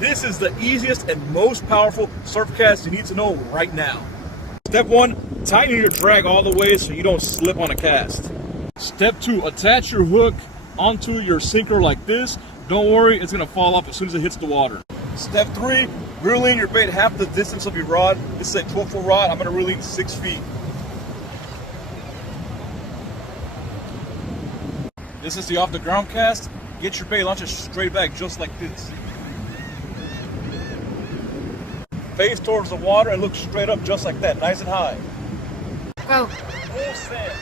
This is the easiest and most powerful surf cast you need to know right now. Step 1, tighten your drag all the way so you don't slip on a cast. Step 2, attach your hook onto your sinker like this. Don't worry, it's gonna fall off as soon as it hits the water. Step 3, reel in your bait half the distance of your rod. This is a 12-foot rod. I'm gonna reel in 6 feet. This is the off the ground cast. Get your bait, launch it straight back just like this. Face towards the water and look straight up just like that, nice and high. Go. Full send.